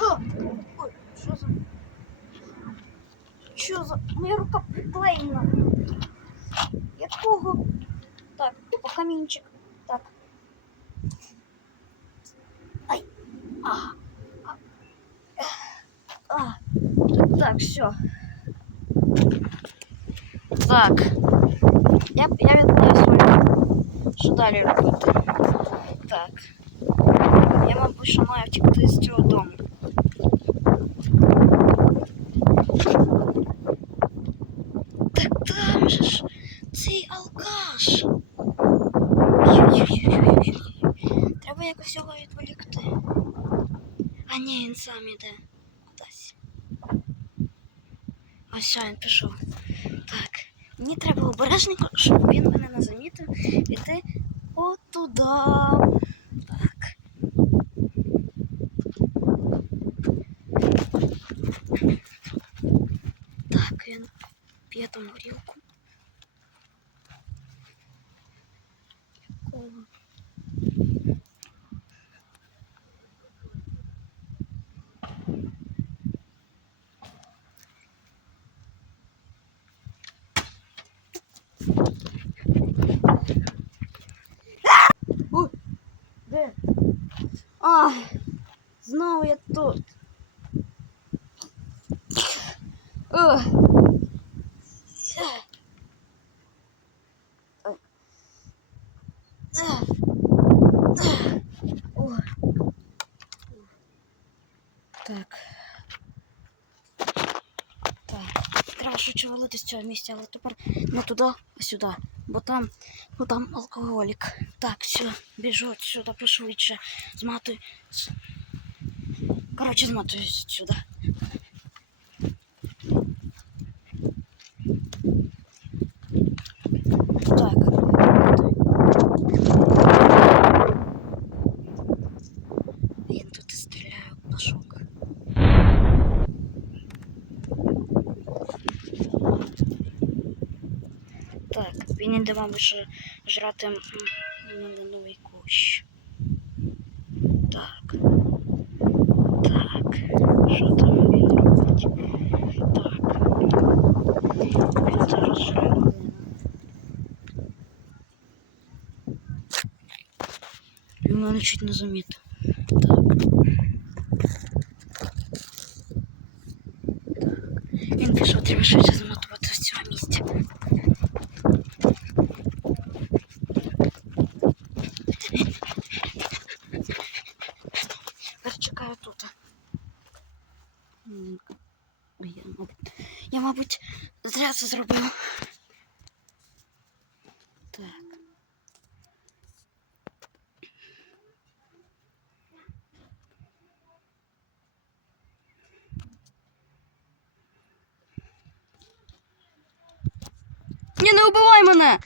О, ой, що за... Що за... Моя рука приклеєна. Якого? Так, по камінчик. Так. Ай. А. А. а. Так, все. Так. Я, я відкладаю свою. Що далі робити? Так. Я, мабуть, що маю втекти з цього дому. цей алкаш. Ой-ой-ой-ой-ой. Треба якось його відволікти. А ні, він сам іде кудись. Ось що він пішов. Так. Мені треба обережненько, щоб він мене не замітив, іти отуда. Так. Так, він п'є там горілку. Якого? Ой, де? А, знову я тут. Ugh. Так. Так. Краще швидше валити з цього місця, але тепер не туди, а сюди. Бо там, бо там алкоголік. Так, все, біжу сюди пошвидше. Зматую. Коротше, зматую сюди. він іде, мабуть, що жрати м, малиновий кущ. Так. Так. Що там він робить? Так. Він зараз жре малину. Він мене чуть не замітив. Так. Так. Він пішов, треба швидше замотувати Ой, Я, мабуть, я, мабуть, зря це зробив. Так. Ні, не убивай мене!